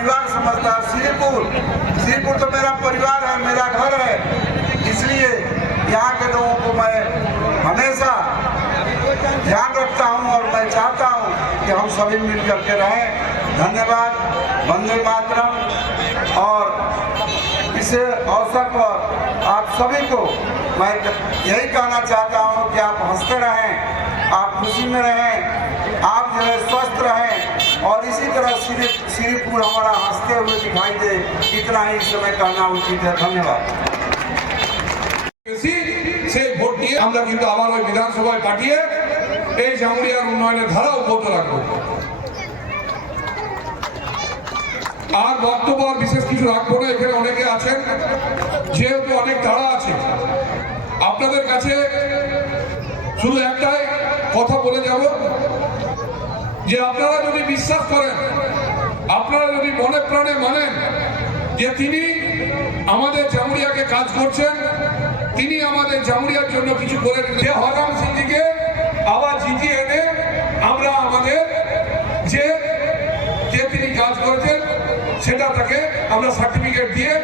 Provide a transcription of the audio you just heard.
परिवार समझता है। श्रीपुर तो मेरा परिवार है, मेरा घर है, इसलिए यहाँ के लोगों को मैं हमेशा ध्यान रखता हूँ और मैं चाहता हूँ कि हम सभी मिल करके रहें। धन्यवाद, वंदे मातरम। और इस अवसर पर आप सभी को मैं यही कहना चाहता हूँ कि आप हंसते रहें, आप खुशी में रहें, आप जो है स्वस्थ रहें और इसी तरह श्रीपुर हमारा हंसते हुए दिखाई दे, इतना ही इस समय कहना उचित है। धन्यवाद। সেই ভোট দিয়ে আমরা কিন্তু আবার ওই বিধানসভায় পাঠিয়ে এই জামুরিয়ার উন্নয়নের ধারা অব্যাহত রাখবো। আর বক্তব্য আর বিশেষ কিছু রাখবো না, এখানে অনেকে আছেন, যেহেতু অনেক তাড়া আছে, আপনাদের কাছে শুধু একটাই কথা বলে যাব যে আপনারা যদি বিশ্বাস করেন, আপনারা যদি মনে প্রাণে মানেন যে তিনি আমাদের জামুরিয়াকে কাজ করছেন, তিনি আমাদের জামুরিয়ার জন্য কিছু করে যে হররাম সিংজিকে আবার জিতিয়ে এনে আমরা আমাদের যে তিনি কাজ করেছেন সেটা তাকে আমরা সার্টিফিকেট দিয়ে